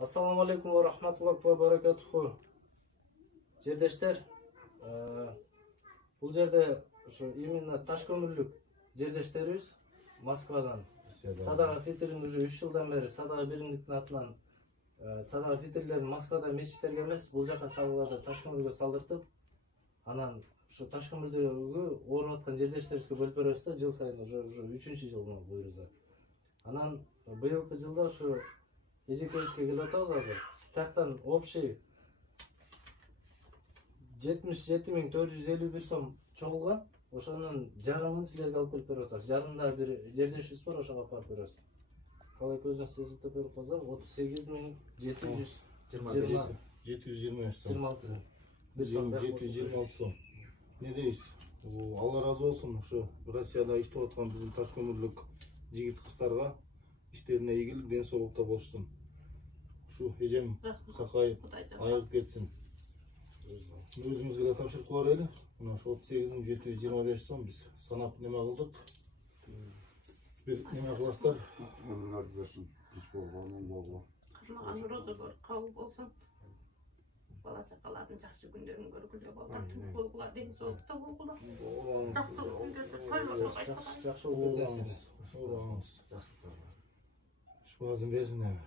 Assalamu alaikum wa rahmatullahi wa barakatuhu. Жердештер, бұл жерде именно Ташкөмүрлүк жердештерибиз Москвадан. Садаға фитрин уже 3 жылдан бери Садаға биримдиктин атынан Садаға фитрлерин Москвада мечиттерге эмес, бул жака салгыларды Ташкөмүргө салдыртып, анан ушу Ташкөмүрдөгү ооруп аткан жердештерибизге бөлүп беребиз да, жыл сайын уже 3-чү жыл бул буйруза. Анан быйылкы жылда ушу эжекебизге келип атабыз азыр. Тактан общий 77.451 сом чогулган. Ошонун жарымын силерге алып келип берип атабыз. Жарымда бир жердешибиз бар, ошого алып беребиз. Калай көзүңүз сезип берип коесуң, 38.726 сом. Не дейсиз? Алла разы болсун. Ушу Россияда иштеп аткан биздин Ташкөмүрлүк жигит кыздарга иштерине ийгилик, ден соолукта болушсун. Ушу эжем сакайып, айыгып кетсин. Өзүңүзгө да тапшырып кое берели. Мына 38.725 сом биз санап неме кылдык. Бир неме кыласыздар. Ömürler versin. Hiç bolğanın bolğan. Kırmağın rozogor kabul bolsun. Bala çakaların жақсы күндөрүн көргүлө болду. Тынч болгула, ден соолукта болгула. Жакшы болду. Шубазын берсин эми.